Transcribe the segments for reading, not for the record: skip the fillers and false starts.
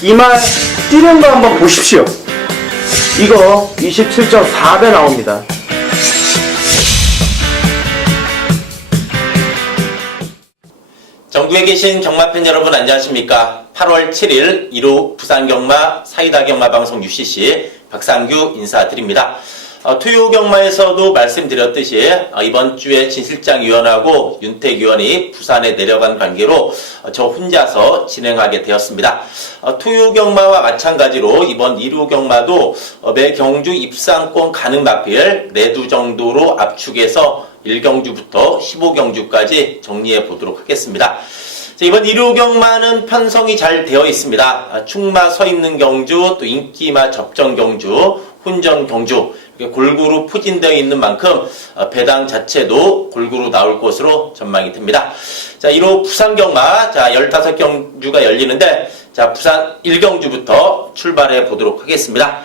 이 말 뛰는 거 한번 보십시오. 이거 27.4배 나옵니다. 전국에 계신 경마팬 여러분 안녕하십니까? 8월 7일 1호 부산경마 사이다 경마 방송 UCC 박상규 인사드립니다. 토요 경마에서도 말씀드렸듯이 이번 주에 진 실장위원하고 윤택 위원이 부산에 내려간 관계로 저 혼자서 진행하게 되었습니다. 토요 경마와 마찬가지로 이번 1호 경마도 매 경주 입상권 가능 마필 4두 정도로 압축해서 1경주부터 15경주까지 정리해 보도록 하겠습니다. 이번 1호 경마는 편성이 잘 되어 있습니다. 축마 서 있는 경주, 또 인기마 접전 경주, 혼전 경주 골고루 포진되어 있는 만큼 배당 자체도 골고루 나올 것으로 전망이 됩니다. 자, 1호 부산 경마, 15경주가 열리는데, 부산 1경주부터 출발해 보도록 하겠습니다.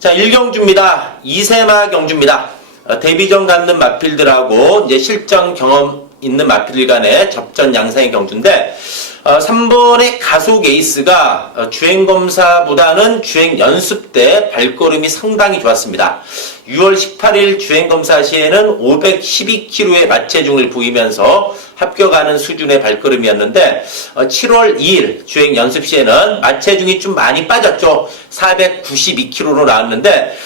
1경주입니다. 이세마 경주입니다. 데뷔전 갖는 마필들하고 이제 실전 경험 있는 마필 간의 접전 양상의 경주인데, 3번의 가속 에이스가 주행검사보다는 주행 연습 때 발걸음이 상당히 좋았습니다. 6월 18일 주행검사 시에는 512kg의 마체중을 보이면서 합격하는 수준의 발걸음이었는데 7월 2일 주행 연습 시에는 마체중이 좀 많이 빠졌죠. 492kg로 나왔는데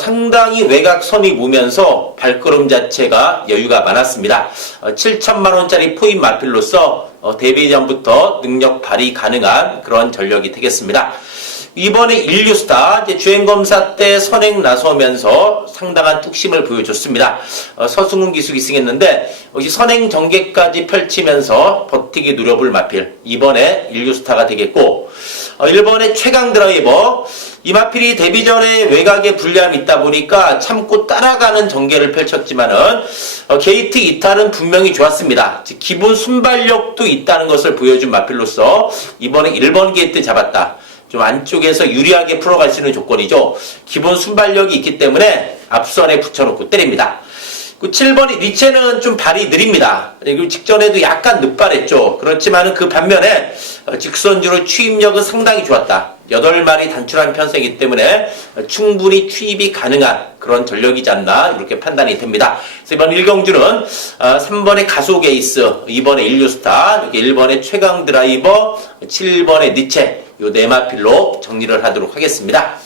상당히 외곽선이 보면서 발걸음 자체가 여유가 많았습니다. 7천만원짜리 포인 마필로서 데뷔전부터 능력 발휘 가능한 그런 전력이 되겠습니다. 이번에 인류스타 주행검사 때 선행 나서면서 상당한 뚝심을 보여줬습니다. 서승훈 기수 기승했는데 역시 선행 전개까지 펼치면서 버티기 누려볼 마필, 이번에 인류스타가 되겠고 1번의 최강 드라이버, 이 마필이 데뷔전에 외곽에 불리함이 있다 보니까 참고 따라가는 전개를 펼쳤지만은 게이트 이탈은 분명히 좋았습니다. 즉 기본 순발력도 있다는 것을 보여준 마필로서 이번에 1번 게이트 잡았다. 좀 안쪽에서 유리하게 풀어갈 수 있는 조건이죠. 기본 순발력이 있기 때문에 앞선에 붙여놓고 때립니다. 7번이 리체는 좀 발이 느립니다. 그리고 직전에도 약간 늦발했죠. 그렇지만 그 반면에 직선주로 추입력은 상당히 좋았다. 8마리 단출한 편세이기 때문에 충분히 추입이 가능한 그런 전력이지 않나 이렇게 판단이 됩니다. 그래서 이번 1경주는 3번의 가속 에이스, 2번의 인류스타, 1번의 최강 드라이버, 7번의 니체 요 4마필로 정리를 하도록 하겠습니다.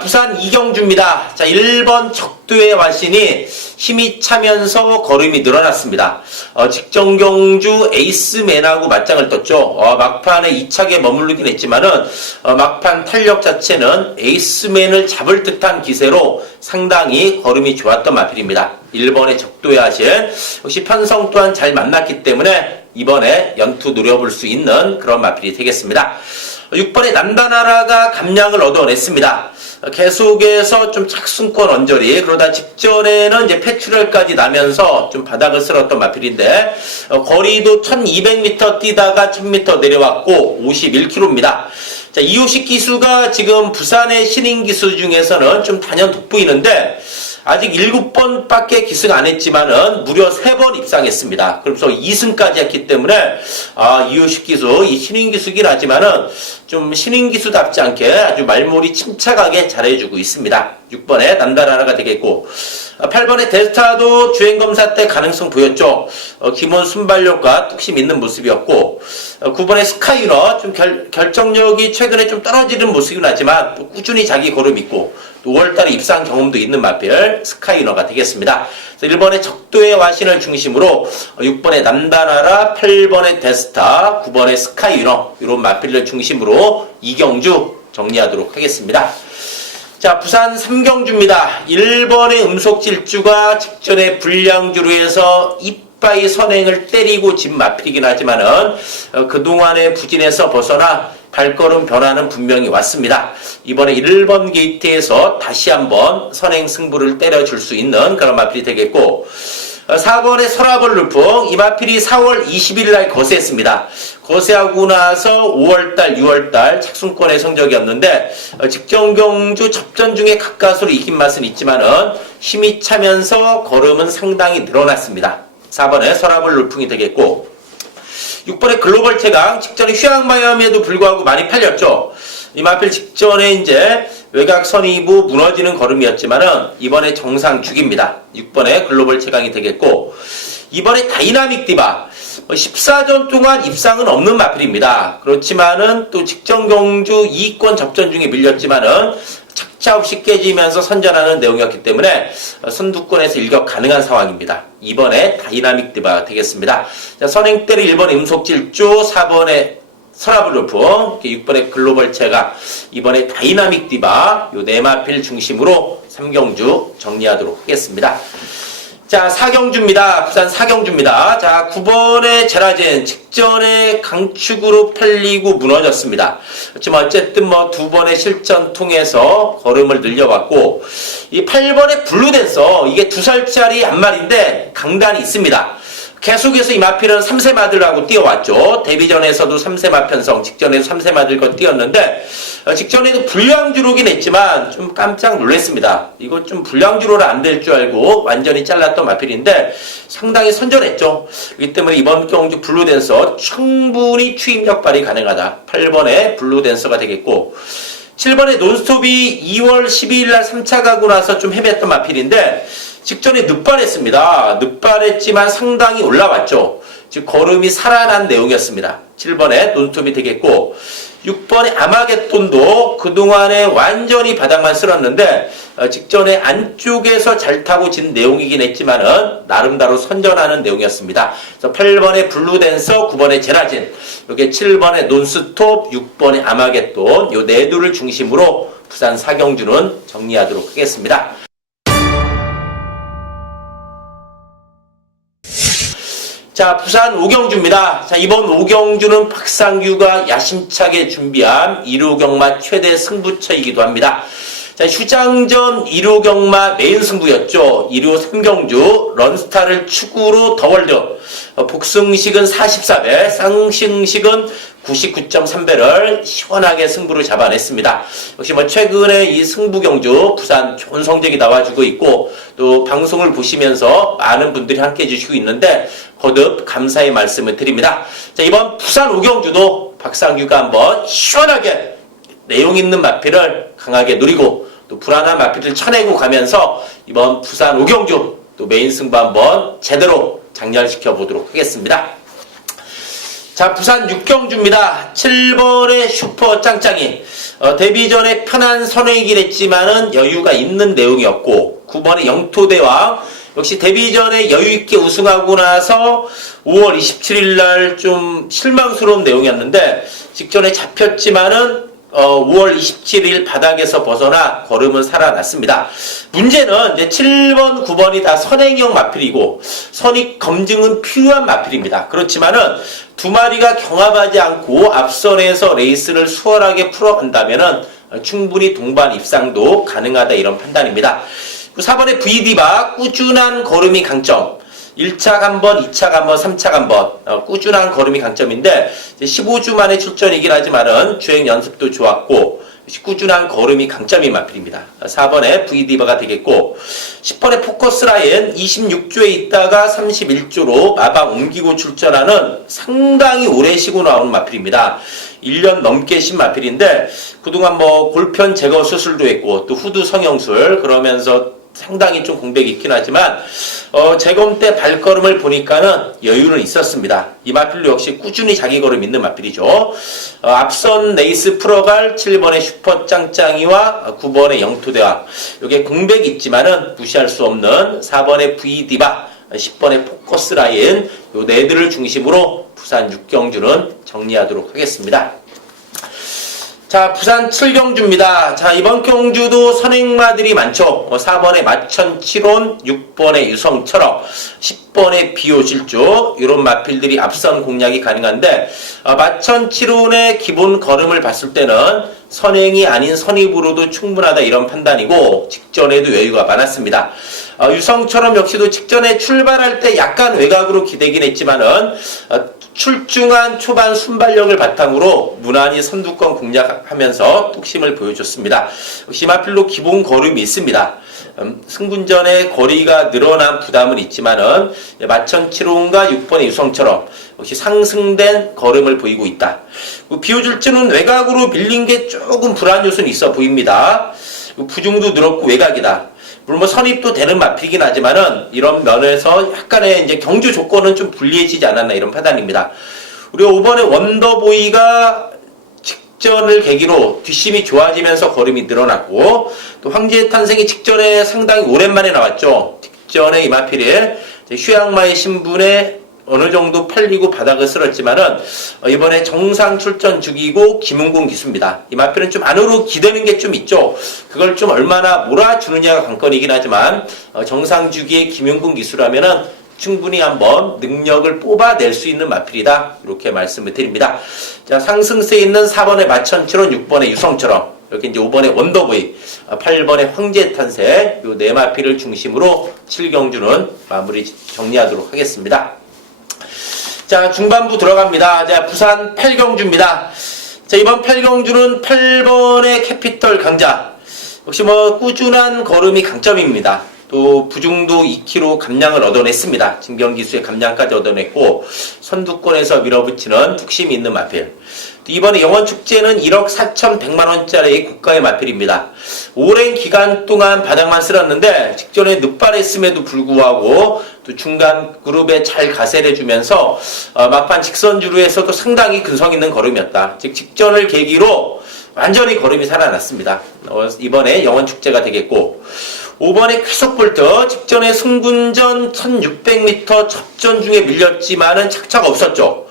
부산 2경주입니다. 1번 적도의 와신이 힘이 차면서 걸음이 늘어났습니다. 직전 경주 에이스맨하고 맞짱을 떴죠. 막판에 2차게 머무르긴 했지만은 막판 탄력 자체는 에이스맨을 잡을 듯한 기세로 상당히 걸음이 좋았던 마필입니다. 1번의 적도의 와신 역시 편성 또한 잘 만났기 때문에 이번에 연투 노려볼 수 있는 그런 마필이 되겠습니다. 6번의 난다나라가 감량을 얻어냈습니다. 계속해서 좀 착순권 언저리, 그러다 직전에는 이제 폐출혈까지 나면서 좀 바닥을 쓸었던 마필인데 거리도 1200m 뛰다가 1000m 내려왔고 51km입니다. 이호식 기수가 지금 부산의 신인 기수 중에서는 좀 단연 돋보이는데 아직 7번밖에 기승 안 했지만은 무려 3번 입상했습니다. 그래서 2승까지 했기 때문에 이호식 기수, 이 신인 기수긴 하지만은 좀 신인 기수답지 않게 아주 말몰이 침착하게 잘해주고 있습니다. 6번에 난다라라가 되겠고 8번의 데스타도 주행검사 때 가능성 보였죠. 기본 순발력과 뚝심 있는 모습이었고 9번의 스카이너 좀 결정력이 최근에 좀 떨어지는 모습이긴 하지만 또 꾸준히 자기 걸음 있고 또 5월달에 입상 경험도 있는 마필 스카이너가 되겠습니다. 1번의 적도의 와신을 중심으로 6번의 난다나라, 8번의 데스타, 9번의 스카이너 이런 마필을 중심으로 2경주 정리하도록 하겠습니다. 부산 3경주입니다. 1번의 음속질주가 직전에 불량주로 해서 이빠이 선행을 때리고 진 마필이긴 하지만은 그동안의 부진에서 벗어나 발걸음 변화는 분명히 왔습니다. 이번에 1번 게이트에서 다시 한번 선행 승부를 때려줄 수 있는 그런 마필이 되겠고 4번의 서라벌 루풍, 이 마필이 4월 20일 날 거세했습니다. 거세하고 나서 5월달, 6월달 착순권의 성적이었는데 직전 경주 접전 중에 가까스로 이긴 맛은 있지만은 힘이 차면서 걸음은 상당히 늘어났습니다. 4번의 서라벌 루풍이 되겠고 6번의 글로벌 최강, 직전에 휘황마이애미에도 불구하고 많이 팔렸죠. 이 마필 직전에 이제 외곽 선의부 무너지는 걸음이었지만은 이번에 정상 주기입니다. 6번의 글로벌 최강이 되겠고, 이번에 다이나믹 디바 14전 동안 입상은 없는 마필입니다. 그렇지만은 또 직전 경주 2위권 접전 중에 밀렸지만은 착차 없이 깨지면서 선전하는 내용이었기 때문에 선두권에서 일격 가능한 상황입니다. 이번에 다이나믹 디바가 되겠습니다. 자, 선행대를 1번에 음속질주, 4번에 서라블루프, 6번에 글로벌 체가, 이번에 다이나믹 디바, 요 네 마필 중심으로 3경주 정리하도록 하겠습니다. 자, 4경주입니다. 부산 4경주입니다. 자, 9번의 제라젠 직전에 강축으로 팔리고 무너졌습니다. 그렇지만 어쨌든 뭐 두 번의 실전 통해서 걸음을 늘려왔고, 이 8번의 블루댄서, 이게 2살짜리 한 마리인데 강단이 있습니다. 계속해서 이 마필은 3세 마들하고 뛰어왔죠. 데뷔전에서도 3세 마편성, 직전에도 3세 마들과 뛰었는데, 직전에도 불량주로긴 했지만 좀 깜짝 놀랐습니다. 이거 좀 불량주로는 안 될 줄 알고 완전히 잘랐던 마필인데 상당히 선전했죠. 그렇기 때문에 이번 경주 블루댄서 충분히 추임력 발휘 가능하다. 8번의 블루댄서가 되겠고, 7번의 논스톱이 2월 12일 날 3차 가고 나서 좀 헤맸던 마필인데 직전에 늑발했습니다. 늑발했지만 상당히 올라왔죠. 즉 걸음이 살아난 내용이었습니다. 7번에 논스톱이 되겠고, 6번의 아마겟돈도 그동안에 완전히 바닥만 쓸었는데 직전에 안쪽에서 잘 타고 진 내용이긴 했지만은 나름대로 선전하는 내용이었습니다. 그래서 8번의 블루댄서, 9번의 제라진, 이게 7번의 논스톱, 6번의 아마겟돈, 요 네 둘을 중심으로 부산 4경주는 정리하도록 하겠습니다. 자, 부산 5경주입니다. 자, 이번 5경주는 박상규가 야심차게 준비한 1호 경마 최대 승부처이기도 합니다. 자, 휴장전 1호 경마 메인 승부였죠. 1호 3경주 런스타를 축으로 더월드, 복승식은 44배, 쌍승식은 99.3배를 시원하게 승부를 잡아냈습니다. 역시 뭐 최근에 이 승부 경주 부산 좋은 성적이 나와주고 있고, 또 방송을 보시면서 많은 분들이 함께 해주시고 있는데 거듭 감사의 말씀을 드립니다. 자, 이번 부산 5경주도 박상규가 한번 시원하게 내용 있는 마필을 강하게 노리고 또 불안한 마필을 쳐내고 가면서 이번 부산 5경주 또 메인 승부 한번 제대로 장렬시켜 보도록 하겠습니다. 자, 부산 6경주입니다. 7번의 슈퍼 짱짱이, 데뷔전에 편한 선행이긴 했지만은 여유가 있는 내용이었고, 9번의 영토대왕, 역시 데뷔전에 여유있게 우승하고 나서 5월 27일 날 좀 실망스러운 내용이었는데 직전에 잡혔지만은 5월 27일 바닥에서 벗어나 걸음은 살아났습니다. 문제는 이제 7번, 9번이 다 선행형 마필이고 선익 검증은 필요한 마필입니다. 그렇지만은 두 마리가 경합하지 않고 앞선에서 레이스를 수월하게 풀어간다면은 충분히 동반 입상도 가능하다, 이런 판단입니다. 4번의 V디바, 꾸준한 걸음이 강점. 1차 간번, 2차 간번, 3차 간번, 꾸준한 걸음이 강점인데 15주 만에 출전이긴 하지만은 주행 연습도 좋았고 꾸준한 걸음이 강점인 마필입니다. 4번의 V디바가 되겠고, 10번의 포커스라인, 26조에 있다가 31조로 마방 옮기고 출전하는 상당히 오래 쉬고 나오는 마필입니다. 1년 넘게 쉰 마필인데 그동안 뭐 골편 제거 수술도 했고 또 후두 성형술, 그러면서 상당히 좀 공백이 있긴 하지만 재검 때 발걸음을 보니까는 여유는 있었습니다. 이 마필도 역시 꾸준히 자기 걸음 있는 마필이죠. 앞선 레이스 풀어갈 7번의 슈퍼 짱짱이와 9번의 영토대왕, 이게 공백이 있지만은 무시할 수 없는 4번의 V디바, 10번의 포커스라인, 요 네들을 중심으로 부산 6경주는 정리하도록 하겠습니다. 자, 부산 7경주입니다. 자, 이번 경주도 선행마들이 많죠. 4번의 마천칠온, 6번의 유성철업, 10번의 비오실주, 이런 마필들이 앞선 공략이 가능한데 마천칠온의 기본 걸음을 봤을 때는 선행이 아닌 선입으로도 충분하다, 이런 판단이고 직전에도 여유가 많았습니다. 유성철업 역시도 직전에 출발할 때 약간 외곽으로 기대긴 했지만은 출중한 초반 순발력을 바탕으로 무난히 선두권 공략하면서 뚝심을 보여줬습니다. 역시 마필로 기본 걸음이 있습니다. 승분전에 거리가 늘어난 부담은 있지만은 마천칠온과 6번의 유성처럼 역시 상승된 걸음을 보이고 있다. 비호질주는 외곽으로 밀린 게 조금 불안 요소는 있어 보입니다. 부중도 늘었고 외곽이다. 물론 뭐 선입도 되는 마필이긴 하지만은 이런 면에서 약간의 이제 경주 조건은 좀 불리해지지 않았나 이런 판단입니다. 우리가 5번에 원더보이가 직전을 계기로 뒷심이 좋아지면서 걸음이 늘어났고 또 황제의 탄생이 직전에 상당히 오랜만에 나왔죠. 직전에 이 마필이 휴양마의 신분에 어느 정도 팔리고 바닥을 쓸었지만은 이번에 정상 출전 중이고 김은공 기수입니다. 이 마필은 좀 안으로 기대는 게 좀 있죠. 그걸 좀 얼마나 몰아주느냐가 관건이긴 하지만 정상 주기의 김은공 기수라면은 충분히 한번 능력을 뽑아낼 수 있는 마필이다. 이렇게 말씀을 드립니다. 자, 상승세에 있는 4번의 마천처럼 6번의 유성처럼 이렇게 이제 5번의 원더보이, 8번의 황제의 탄생 요 네 마필을 중심으로 7경주는 마무리 정리하도록 하겠습니다. 자, 중반부 들어갑니다. 자, 부산 8경주입니다. 자, 이번 8경주는 8번의 캐피털 강자. 역시 뭐 꾸준한 걸음이 강점입니다. 또 부중도 2kg 감량을 얻어냈습니다. 진경기수의 감량까지 얻어냈고 선두권에서 밀어붙이는 툭심이 있는 마필. 이번에 영원축제는 1억 4,100만원짜리 국가의 마필입니다. 오랜 기간 동안 바닥만 쓸었는데 직전에 늑발했음에도 불구하고 또 중간 그룹에 잘 가세해주면서 막판 직선주루에서도 상당히 근성 있는 걸음이었다. 즉 직전을 계기로 완전히 걸음이 살아났습니다. 이번에 영원축제가 되겠고 5번의 쾌속볼트 직전에 승군전 1600m 접전 중에 밀렸지만은 착차가 없었죠.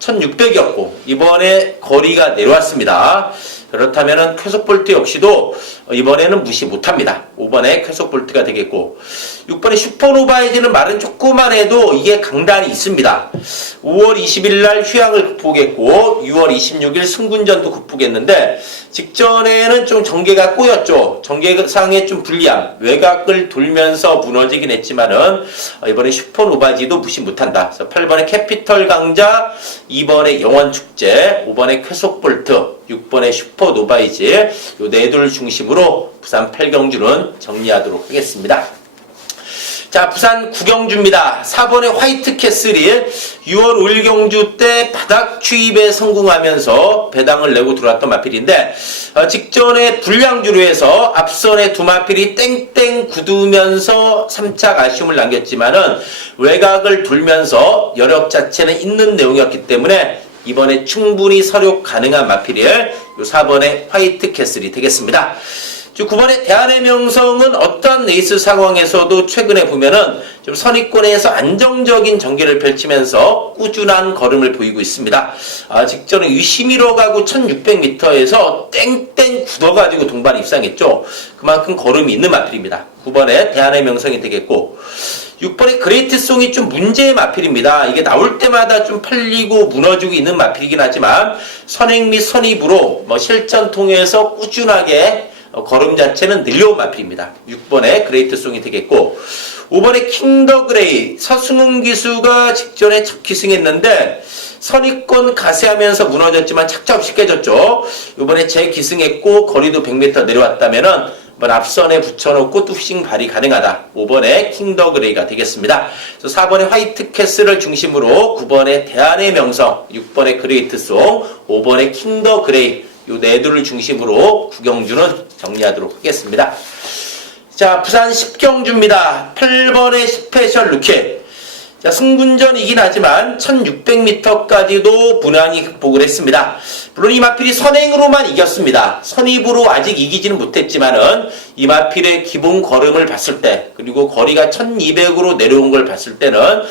1600이었고 이번에 거리가 내려왔습니다. 그렇다면은 쾌속볼트 역시도 이번에는 무시 못합니다. 5번에 쾌속볼트가 되겠고 6번의 슈퍼노바이즈는 말은 조금만 해도 이게 강단이 있습니다. 5월 20일 날 휴양을 극복했고 6월 26일 승군전도 극복했는데 직전에는 좀 전개가 꼬였죠. 전개상에 좀 불리함, 외곽을 돌면서 무너지긴 했지만은 이번에 슈퍼노바이즈도 무시 못한다. 그래서 8번의 캐피털 강자, 2번의 영원축제, 5번의 쾌속볼트, 6번의 슈퍼노바이즈 요 네 둘 중심으로 부산 8경주는 정리하도록 하겠습니다. 자, 부산 9경주입니다. 4번의 화이트캐슬이 6월 5일 경주 때 바닥 추입에 성공하면서 배당을 내고 들어왔던 마필인데 직전에 불량주로에서 앞선의 두 마필이 땡땡 굳으면서 3착 아쉬움을 남겼지만은 외곽을 돌면서 여력 자체는 있는 내용이었기 때문에 이번에 충분히 서력 가능한 마필이 요 4번의 화이트캐슬이 되겠습니다. 9번의 대한의 명성은 어떤 레이스 상황에서도 최근에 보면은 좀 선입권에서 안정적인 전개를 펼치면서 꾸준한 걸음을 보이고 있습니다. 직전에 유시미로 가고 1600m에서 땡땡 굳어가지고 동반 입상했죠. 그만큼 걸음이 있는 마필입니다. 9번의 대한의 명성이 되겠고 6번의 그레이트송이 좀 문제의 마필입니다. 이게 나올 때마다 좀 팔리고 무너지고 있는 마필이긴 하지만 선행 및 선입으로 실전 통해서 꾸준하게 걸음 자체는 늘려온 마필입니다. 6번의 그레이트송이 되겠고 5번의 킹더 그레이 서승훈 기수가 직전에 첫 기승했는데 선입권 가세하면서 무너졌지만 착자 없이 깨졌죠. 이번에 재기승했고 거리도 100m 내려왔다면은 앞선에 붙여놓고 뚝싱 발이 가능하다. 5번의 킹더 그레이가 되겠습니다. 4번의 화이트 캐슬을 중심으로 9번의 대한의 명성, 6번의 그레이트송, 5번의 킹더 그레이 요 네 둘을 중심으로 9경주는 정리하도록 하겠습니다. 자, 부산 10경주입니다. 8번의 스페셜 루켓. 자, 승군전이긴 하지만 1600m까지도 무난히 극복을 했습니다. 물론 이 마필이 선행으로만 이겼습니다. 선입으로 아직 이기지는 못했지만은 이 마필의 기본 걸음을 봤을 때 그리고 거리가 1200으로 내려온 걸 봤을 때는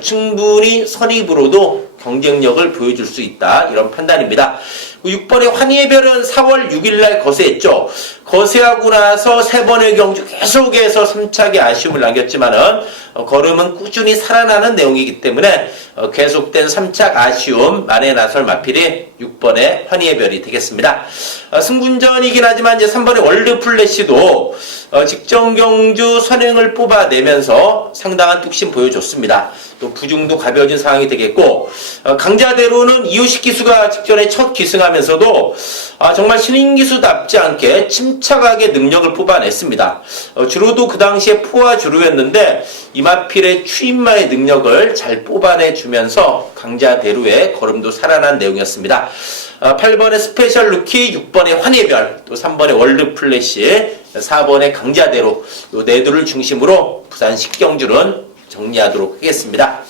충분히 선입으로도 경쟁력을 보여줄 수 있다. 이런 판단입니다. 6번의 환희의 별은 4월 6일날 거세했죠. 거세하고 나서 3번의 경주 계속해서 3착의 아쉬움을 남겼지만은 걸음은 꾸준히 살아나는 내용이기 때문에 계속된 3착 아쉬움 만에 나설 마필이 6번의 환희의 별이 되겠습니다. 승군전이긴 하지만 이제 3번의 월드 플래시도 직전 경주 선행을 뽑아내면서 상당한 뚝심 보여줬습니다. 또 부중도 가벼워진 상황이 되겠고 강자대로는 이호식 기수가 직전에 첫 기승하면 하면서도 정말 신인기수답지 않게 침착하게 능력을 뽑아냈습니다. 주로도 그 당시에 포화 주루였는데 이마필의 추임마의 능력을 잘 뽑아내주면서 강자대로의 걸음도 살아난 내용이었습니다. 8번의 스페셜 루키, 6번의 환희별, 또 3번의 월드 플래시, 4번의 강자대로 이 네 두를 중심으로 부산 10경주는 정리하도록 하겠습니다.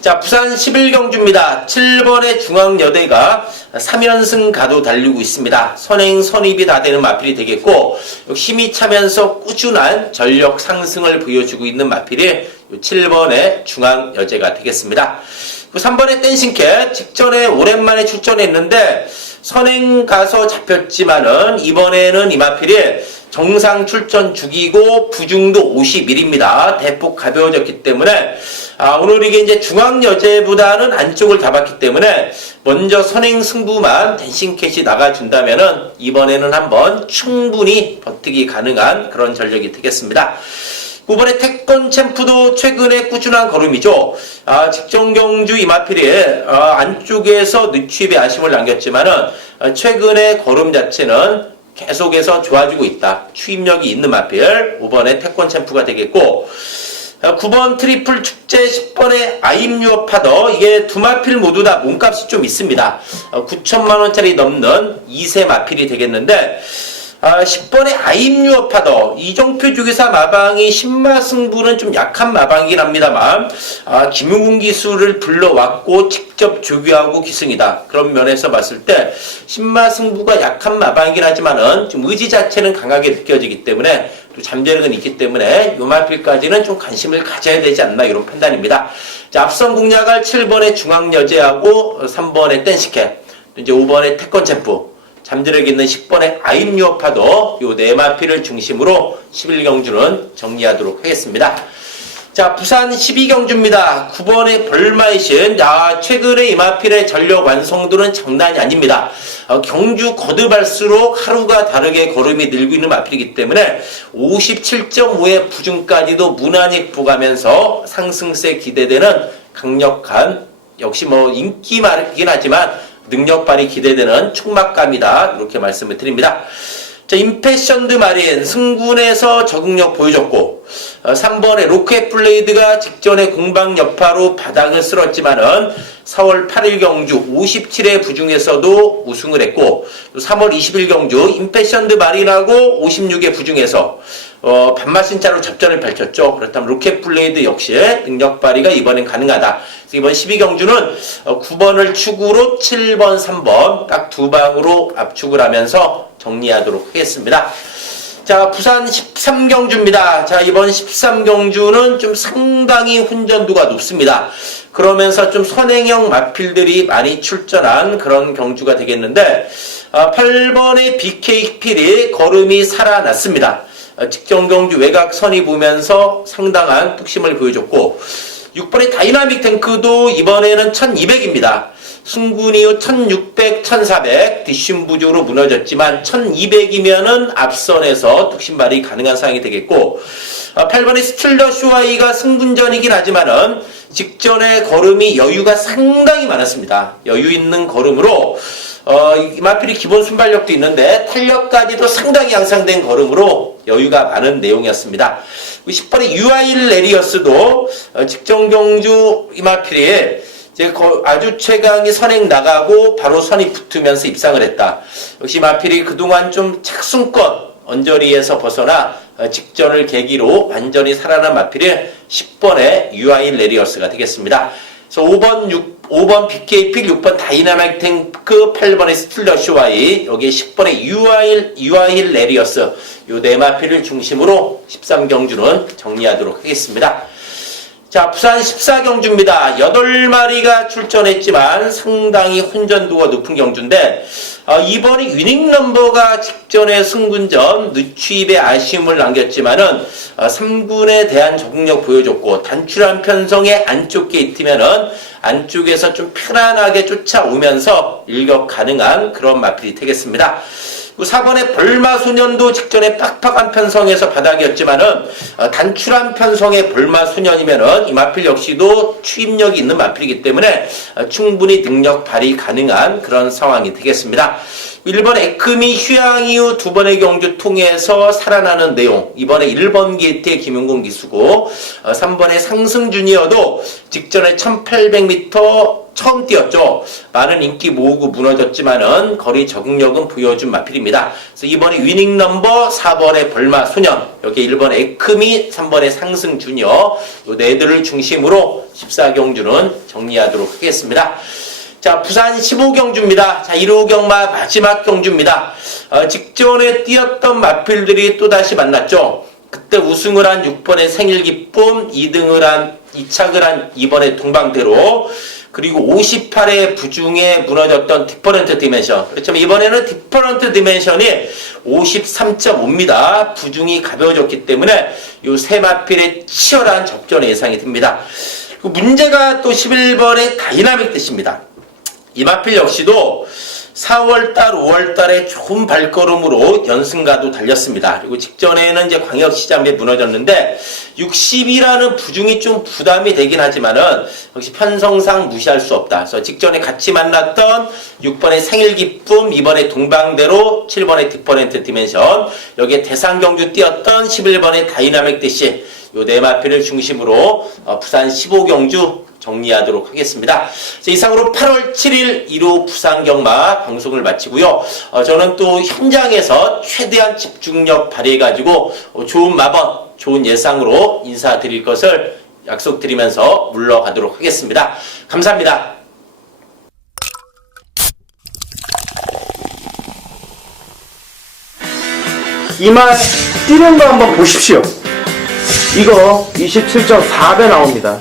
자, 부산 11경주입니다. 7번의 중앙여대가 3연승 가도 달리고 있습니다. 선행, 선입이 다 되는 마필이 되겠고 힘이 차면서 꾸준한 전력 상승을 보여주고 있는 마필이 7번의 중앙여대가 되겠습니다. 3번의 댄싱캣 직전에 오랜만에 출전했는데 선행 가서 잡혔지만은 이번에는 이마필이 정상 출전 중이고 부중도 50mm입니다. 대폭 가벼워졌기 때문에 오늘 이게 이제 중앙여제보다는 안쪽을 잡았기 때문에 먼저 선행 승부만 댄싱캣이 나가준다면은 이번에는 한번 충분히 버티기 가능한 그런 전력이 되겠습니다. 9번의 태권 챔프도 최근에 꾸준한 걸음이죠. 직전 경주 이마필이 안쪽에서 늦추입에 아쉬움을 남겼지만은 최근에 걸음 자체는 계속해서 좋아지고 있다. 추임력이 있는 마필 5번의 태권 챔프가 되겠고 9번 트리플 축제 10번의 아임유어 파더 이게 두 마필 모두 다 몸값이 좀 있습니다. 9천만원짜리 넘는 2세 마필이 되겠는데 10번의 아임유어 파더 이정표 주기사 마방이 신마 승부는 좀 약한 마방이긴 합니다만 김용훈 기수를 불러왔고 직접 조교하고 기승이다. 그런 면에서 봤을 때 신마 승부가 약한 마방이긴 하지만은 좀 의지 자체는 강하게 느껴지기 때문에 또 잠재력은 있기 때문에 요 마필까지는 좀 관심을 가져야 되지 않나 이런 판단입니다. 자, 앞선 공략할 7번의 중앙여제하고 3번의 댄시캣 이제 5번의 태권 챔프 잠재력 있는 10번의 아임유어파도 요 네 마필을 중심으로 11경주는 정리하도록 하겠습니다. 자, 부산 12경주입니다. 9번의 벌마이신. 최근에 이 마필의 전력 완성도는 장난이 아닙니다. 경주 거듭할수록 하루가 다르게 걸음이 늘고 있는 마필이기 때문에 57.5의 부중까지도 무난히 부가면서 상승세 기대되는 강력한 역시 인기 많긴 하지만 능력 발휘 기대되는 촉막감이다. 이렇게 말씀을 드립니다. 자, 임패션드 마린 승군에서 적응력 보여줬고 3번의 로켓 블레이드가 직전에 공방 여파로 바닥을 쓸었지만은 4월 8일 경주 57회 부중에서도 우승을 했고 3월 20일 경주 임패션드 마린하고 56회 부중에서 반마신차로 접전을 펼쳤죠. 그렇다면 로켓 블레이드 역시 능력 발휘가 이번엔 가능하다. 이번 12경주는 9번을 축으로 7번, 3번 딱 두 방으로 압축을 하면서 정리하도록 하겠습니다. 자, 부산 13경주입니다. 자, 이번 13경주는 좀 상당히 훈전도가 높습니다. 그러면서 좀 선행형 마필들이 많이 출전한 그런 경주가 되겠는데 8번의 BK필이 걸음이 살아났습니다. 직전 경주 외곽 선이 보면서 상당한 뚝심을 보여줬고 6번의 다이나믹 탱크도 이번에는 1200입니다. 승군 이후 1600, 1400 뒷심 부족으로 무너졌지만 1200이면은 앞선에서 뚝심 발휘 가능한 상황이 되겠고 8번의 스틸더 슈아이가 승분전이긴 하지만은 직전에 걸음이 여유가 상당히 많았습니다. 여유 있는 걸음으로 이마필이 기본 순발력도 있는데 탄력까지도 상당히 양상된 걸음으로 여유가 많은 내용이었습니다. 10번의 유아일 레리어스도 직전 경주 이마필이 아주 최강이 선행 나가고 바로 선이 붙으면서 입상을 했다. 역시 마필이 그동안 좀 착순권 언저리에서 벗어나 직전을 계기로 완전히 살아난 마필이 10번의 유아일 레리어스가 되겠습니다. 그래서 5번 BK필, 6번 다이나믹 탱크, 8번의 스틸러 슈와이, 여기에 10번의 유아일 레리어스 요 네 마필을 중심으로 13경주는 정리하도록 하겠습니다. 자, 부산 14경주입니다. 8마리가 출전했지만 상당히 혼전도가 높은 경주인데 이번이 위닝 넘버가 직전에 승군전 늦추입에 아쉬움을 남겼지만은 3군에 대한 적응력 보여줬고 단출한 편성의 안쪽 게이트면은 안쪽에서 좀 편안하게 쫓아오면서 일격 가능한 그런 마필이 되겠습니다. 4번의 벌마소년도 직전에 빡빡한 편성에서 바닥이었지만은 단출한 편성의 벌마소년이면은 이 마필 역시도 추임력이 있는 마필이기 때문에 충분히 능력 발휘 가능한 그런 상황이 되겠습니다. 1번 에크미 휴양 이후 2번의 경주 통해서 살아나는 내용, 이번에 1번 게이트의 김용곤 기수고 3번의 상승 주니어도 직전에 1800m 처음 뛰었죠. 많은 인기 모으고 무너졌지만은 거리 적응력은 보여준 마필입니다. 그래서 이번에 위닝 넘버 4번의 벌마 소년, 여기 1번 에크미, 3번의 상승 주니어, 요 네들을 중심으로 14경주는 정리하도록 하겠습니다. 자, 부산 15경주입니다. 자, 1호 경마 마지막 경주입니다. 직전에 뛰었던 마필들이 또다시 만났죠. 그때 우승을 한 6번의 생일기쁨, 2착을 한 2번의 동방대로, 그리고 58회 부중에 무너졌던 디퍼런트 디멘션. 그렇지만 이번에는 디퍼런트 디멘션이 53.5입니다. 부중이 가벼워졌기 때문에 이 세 마필의 치열한 접전의 예상이 듭니다. 문제가 또 11번의 다이나믹 대시입니다. 이 마필 역시도 4월달, 5월달에 좋은 발걸음으로 연승가도 달렸습니다. 그리고 직전에는 이제 광역시장에 무너졌는데 60이라는 부중이 좀 부담이 되긴 하지만은 역시 편성상 무시할 수 없다. 그래서 직전에 같이 만났던 6번의 생일기쁨, 2번의 동방대로, 7번의 디퍼런트 디멘션, 여기에 대상경주 뛰었던 11번의 다이나믹 대시, 요 네 마필을 중심으로 부산 15경주 정리하도록 하겠습니다. 이상으로 8월 7일 1호 부산경마 방송을 마치고요. 저는 또 현장에서 최대한 집중력 발휘해가지고 좋은 마번, 좋은 예상으로 인사드릴 것을 약속드리면서 물러가도록 하겠습니다. 감사합니다. 이 말 뛰는 거 한번 보십시오. 이거 27.4배 나옵니다.